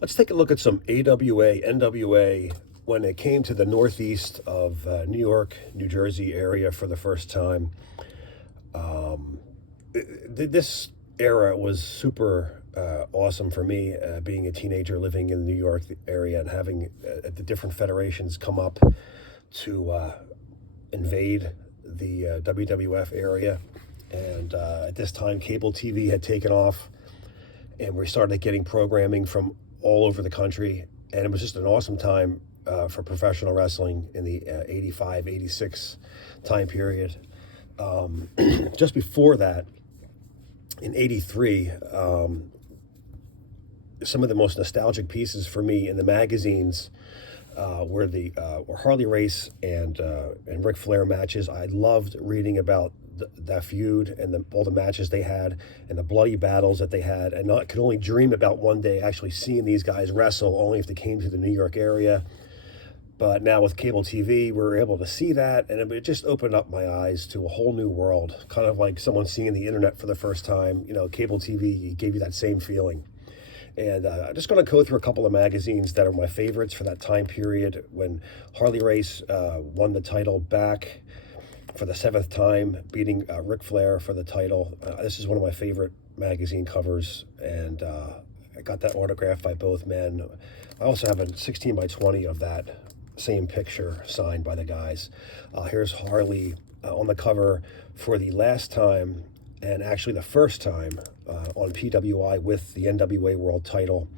Let's take a look at some AWA, NWA when it came to the northeast of New York, New Jersey area for the first time. This era was super awesome for me, being a teenager living in the New York area and having the different federations come up to invade the WWF area. And at this time, cable TV had taken off, and we started getting programming from all over the country. And it was just an awesome time for professional wrestling in the 85, 86 time period. Just before that, in 83, some of the most nostalgic pieces for me in the magazines were Harley race and Ric Flair matches. I loved reading about that feud and all the matches they had and the bloody battles that they had, and I could only dream about one day actually seeing these guys wrestle, only if they came to the New York area. But now with cable TV, we're able to see that, and it just opened up my eyes to a whole new world, kind of like someone seeing the internet for the first time. You know, cable TV gave you that same feeling. And I'm just going to go through a couple of magazines that are my favorites for that time period when Harley Race won the title back for the 7th time, beating Ric Flair for the title. This is one of my favorite magazine covers, and I got that autographed by both men. I also have a 16 by 20 of that same picture signed by the guys. Here's Harley on the cover for the last time, and actually the first time, on PWI with the NWA World title.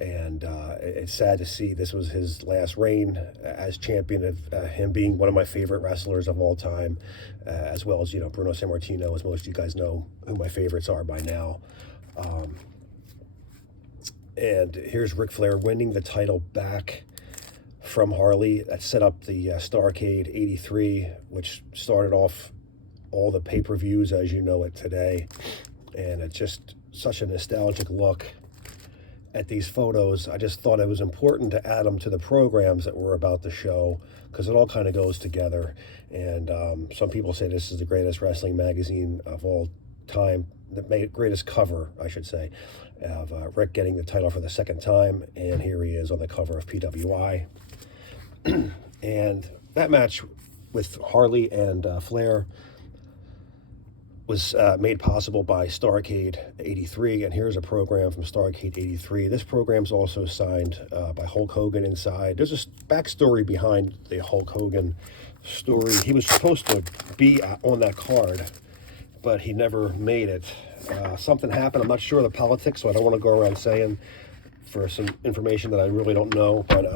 And it's sad to see this was his last reign as champion, of him being one of my favorite wrestlers of all time, as well as, you know, Bruno Sammartino, as most of you guys know who my favorites are by now. And here's Ric Flair winning the title back from Harley. That set up the Starrcade 83, which started off all the pay-per-views as you know it today. And it's just such a nostalgic look at these photos. I just thought it was important to add them to the programs that were about the show, because it all kind of goes together. And some people say this is the greatest wrestling magazine of all time, the greatest cover, I should say, of Rick getting the title for the 2nd time. And here he is on the cover of PWI. And that match with Harley and Flair was made possible by Starrcade 83, and here's a program from Starrcade 83. This program's also signed by Hulk Hogan inside. There's a backstory behind the Hulk Hogan story. He was supposed to be on that card, but he never made it. Something happened. I'm not sure of the politics, so I don't want to go around saying for some information that I really don't know, but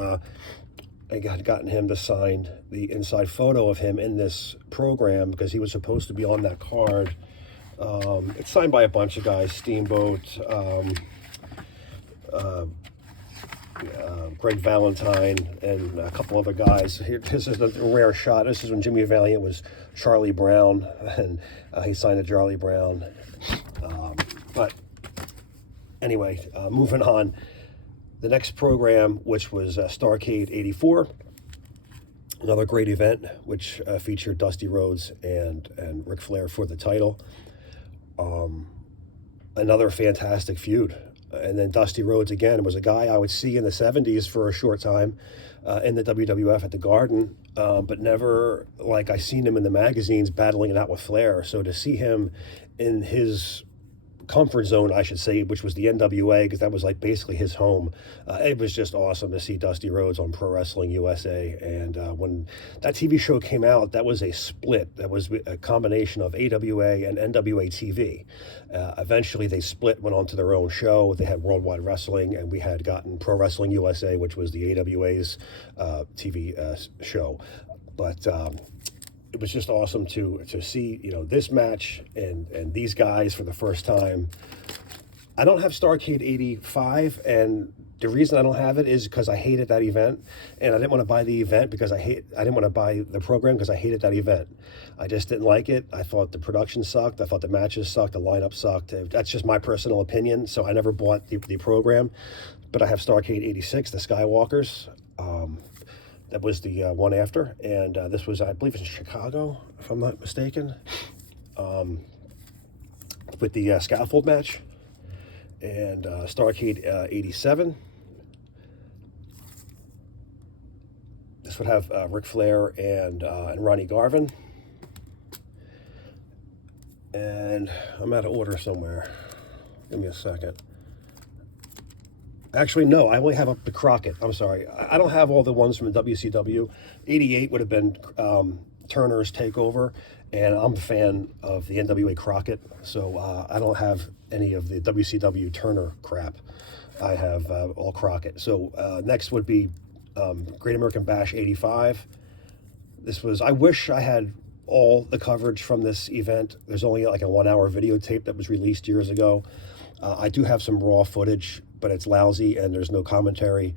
I had gotten him to sign the inside photo of him in this program because he was supposed to be on that card. It's signed by a bunch of guys: Steamboat, Greg Valentine, and a couple other guys. This is a rare shot. This is when Jimmy Valiant was Charlie Brown, and he signed to Charlie Brown. But anyway, moving on. The next program, which was Starrcade 84, another great event, which featured Dusty Rhodes and Ric Flair for the title. Another fantastic feud. And then Dusty Rhodes, again, was a guy I would see in the 70s for a short time in the WWF at the Garden, but never, like, I seen him in the magazines battling it out with Flair. So to see him in his comfort zone, I should say, which was the NWA, because that was like basically his home. It was just awesome to see Dusty Rhodes on Pro Wrestling USA. And when that TV show came out, that was a split. That was a combination of AWA and NWA TV. Eventually they split, went on to their own show. They had Worldwide Wrestling, and we had gotten Pro Wrestling USA, which was the AWA's TV show. But it was just awesome to see, you know, this match and these guys for the first time. I don't have Starrcade 85, and the reason I don't have it is because I hated that event, and I didn't want to buy the event because I didn't want to buy the program because I hated that event. I just didn't like it. I thought the production sucked. I thought the matches sucked. The lineup sucked. That's just my personal opinion, so I never bought the program. But I have Starrcade 86, the Skywalkers. That was the one after, and this was, I believe, in Chicago, if I'm not mistaken, with the scaffold match. And Starrcade 87, This would have Ric Flair and Ronnie Garvin. And I'm out of order somewhere. Give me a second. Actually, no, I only have up to Crockett. I'm sorry. I don't have all the ones from the WCW. 88 would have been Turner's Takeover, and I'm a fan of the NWA Crockett, so I don't have any of the WCW Turner crap. I have all Crockett. So next would be Great American Bash 85. This was, I wish I had all the coverage from this event. There's only like a 1-hour videotape that was released years ago. I do have some raw footage, but it's lousy and there's no commentary.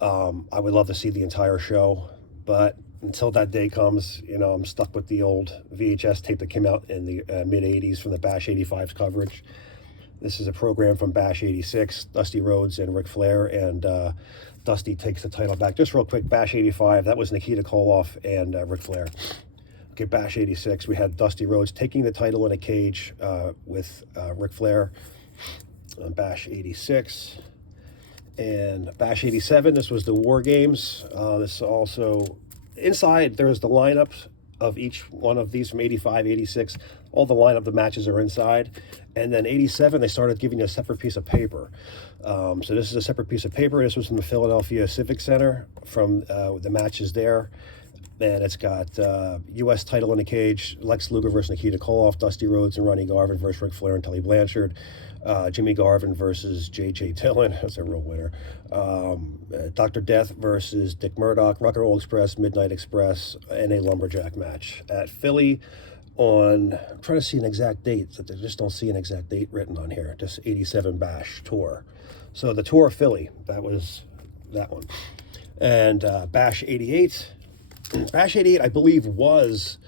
I would love to see the entire show, but until that day comes, you know, I'm stuck with the old VHS tape that came out in the mid-'80s from the Bash 85's coverage. This is a program from Bash 86, Dusty Rhodes and Ric Flair, and Dusty takes the title back. Just real quick, Bash 85, that was Nikita Koloff and Ric Flair. Okay, Bash 86, we had Dusty Rhodes taking the title in a cage with Ric Flair on Bash 86. And Bash 87, this was the War Games. This also, inside there's the lineups of each one of these from 85, 86. All the lineup, the matches are inside. And then 87, they started giving you a separate piece of paper. So this is a separate piece of paper. This was from the Philadelphia Civic Center from the matches there. And it's got U.S. title in a cage, Lex Luger versus Nikita Koloff, Dusty Rhodes and Ronnie Garvin versus Ric Flair and Tully Blanchard, Jimmy Garvin versus J.J. Dillon, that's a real winner, Dr. Death versus Dick Murdoch, Rock and Roll Express, Midnight Express, and a lumberjack match at Philly on, I'm trying to see an exact date, but I just don't see an exact date written on here, just 87 Bash Tour. So the Tour of Philly, that was that one. And Bash 88, Bash 88, I believe, was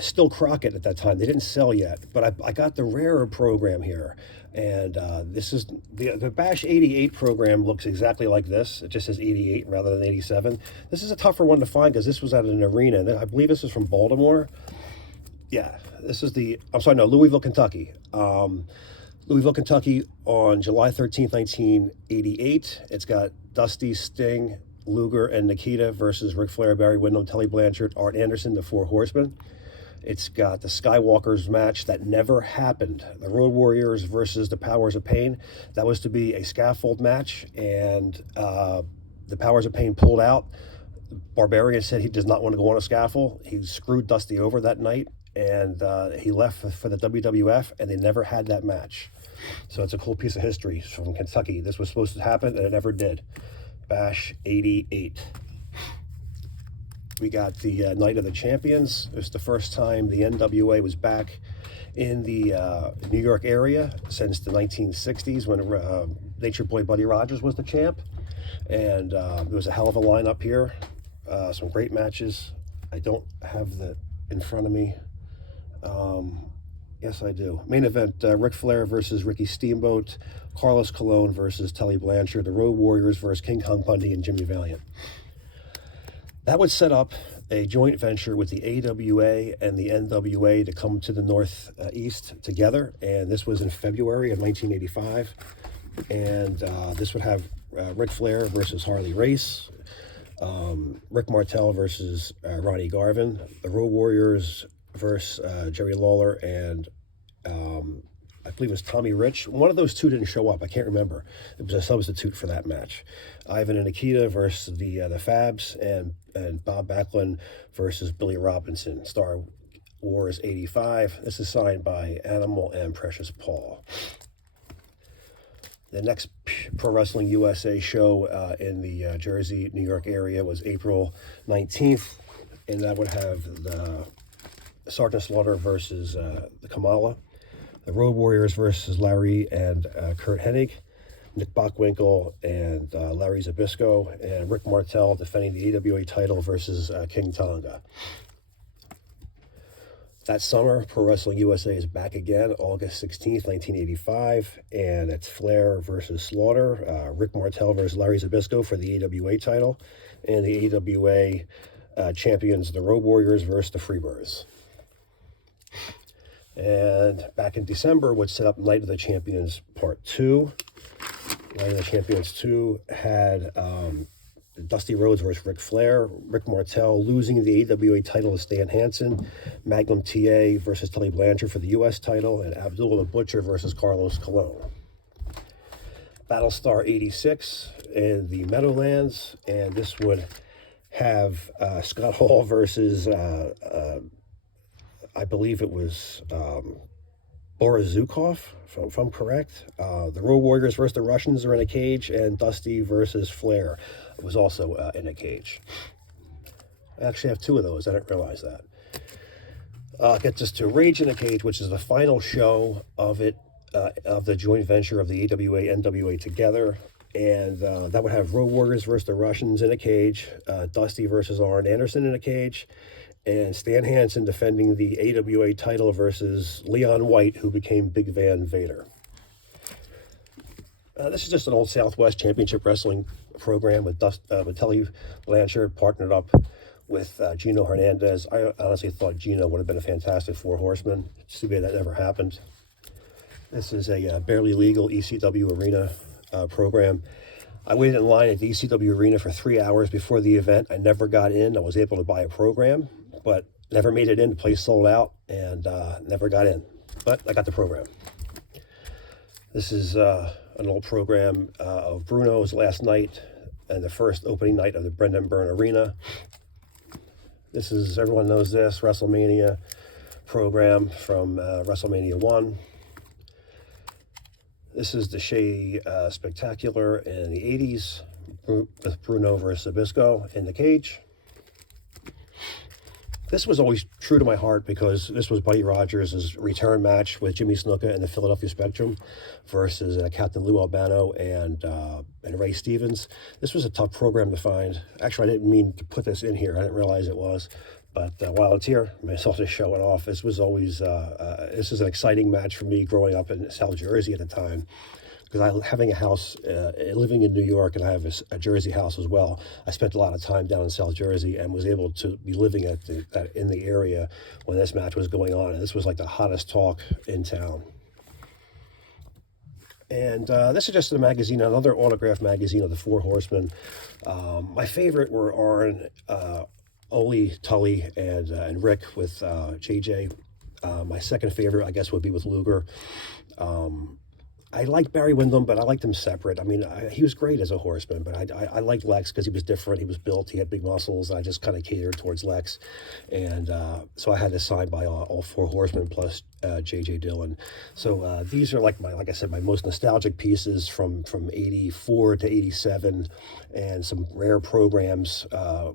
still Crockett at that time. They didn't sell yet, but I got the rarer program here. And this is, the Bash 88 program looks exactly like this. It just says 88 rather than 87. This is a tougher one to find because this was at an arena. And I believe this is from Baltimore. Yeah, this is the, I'm sorry, no, Louisville, Kentucky. Louisville, Kentucky on July 13th, 1988. It's got Dusty, Sting, Luger, and Nikita versus Ric Flair, Barry Windham, Tully Blanchard, Art Anderson, the Four Horsemen. It's got the Skywalkers match that never happened. The Road Warriors versus the Powers of Pain. That was to be a scaffold match, and the Powers of Pain pulled out. Barbarian said he does not want to go on a scaffold. He screwed Dusty over that night, and he left for the WWF, and they never had that match. So it's a cool piece of history from Kentucky. This was supposed to happen, and it never did. Bash 88. We got the Night of the Champions. It was the first time the NWA was back in the New York area since the 1960s when Nature Boy Buddy Rogers was the champ. And there was a hell of a lineup here. Some great matches. I don't have that in front of me. Yes, I do. Main event, Ric Flair versus Ricky Steamboat, Carlos Colon versus Tully Blanchard, the Road Warriors versus King Kong Bundy and Jimmy Valiant. That would set up a joint venture with the AWA and the NWA to come to the Northeast together, and this was in February of 1985. And this would have Ric Flair versus Harley Race, Rick Martel versus Ronnie Garvin, the Road Warriors versus Jerry Lawler and I believe it was Tommy Rich. One of those two didn't show up. I can't remember. It was a substitute for that match. Ivan and Nikita versus the Fabs, and Bob Backlund versus Billy Robinson. Star Wars 85. This is signed by Animal and Precious Paul. The next Pro Wrestling USA show in the Jersey, New York area was April 19th, and that would have the Sergeant Slaughter versus the Kamala, the Road Warriors versus Larry and Kurt Hennig, Nick Bockwinkel and Larry Zbyszko, and Rick Martel defending the AWA title versus King Tonga. That summer, Pro Wrestling USA is back again, August 16th, 1985, and it's Flair versus Slaughter, Rick Martel versus Larry Zbyszko for the AWA title, and the AWA champions, the Road Warriors versus the Freebirds. And back in December, would set up Night of the Champions Part 2. Night of the Champions 2 had Dusty Rhodes versus Ric Flair, Rick Martel losing the AWA title to Stan Hansen, Magnum TA versus Tully Blanchard for the U.S. title, and Abdul the Butcher versus Carlos Colon. Battlestar 86 in the Meadowlands, and this would have Scott Hall versus, I believe it was Boris Zukov, if I'm correct. The Road Warriors versus the Russians are in a cage, and Dusty versus Flair was also in a cage. I actually have two of those. I didn't realize that. Gets us to Rage in a Cage, which is the final show of it, of the joint venture of the AWA NWA together. And that would have Road Warriors versus the Russians in a cage, Dusty versus Arn Anderson in a cage, and Stan Hansen defending the AWA title versus Leon White, who became Big Van Vader. This is just an old Southwest Championship Wrestling program with Tully Blanchard partnered up with Gino Hernandez. I honestly thought Gino would have been a fantastic Four Horseman. It's too bad that never happened. This is a barely legal ECW arena program. I waited in line at the ECW arena for 3 hours before the event. I never got in. I was able to buy a program, but never made it in. The place sold out and never got in. But I got the program. This is an old program of Bruno's last night and the first opening night of the Brendan Byrne Arena. This is, everyone knows this, WrestleMania program from WrestleMania 1. This is the Shea Spectacular in the 80s with Bruno versus Zbyszko in the cage. This was always true to my heart because this was Buddy Rogers' return match with Jimmy Snuka and the Philadelphia Spectrum versus Captain Lou Albano and Ray Stevens. This was a tough program to find. Actually, I didn't mean to put this in here. I didn't realize it was. But while it's here, I may as well just show it off. This was always, this is an exciting match for me growing up in South Jersey at the time. Because having a house, living in New York, and I have a Jersey house as well, I spent a lot of time down in South Jersey and was able to be living in the area when this match was going on. And this was like the hottest talk in town. And this is just a magazine, another autograph magazine of the Four Horsemen. My favorite were Arn, Ole, Tully, and Rick with JJ. My second favorite, I guess, would be with Luger. I liked Barry Windham, but I liked him separate. I mean, he was great as a horseman, but I liked Lex because he was different. He was built. He had big muscles. I just kind of catered towards Lex. And so I had this signed by all Four Horsemen plus J.J. Dillon. So these are like I said, my most nostalgic pieces from 84 to 87 and some rare programs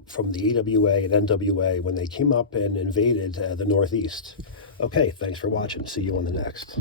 from the AWA and NWA when they came up and invaded the Northeast. Okay, thanks for watching. See you on the next.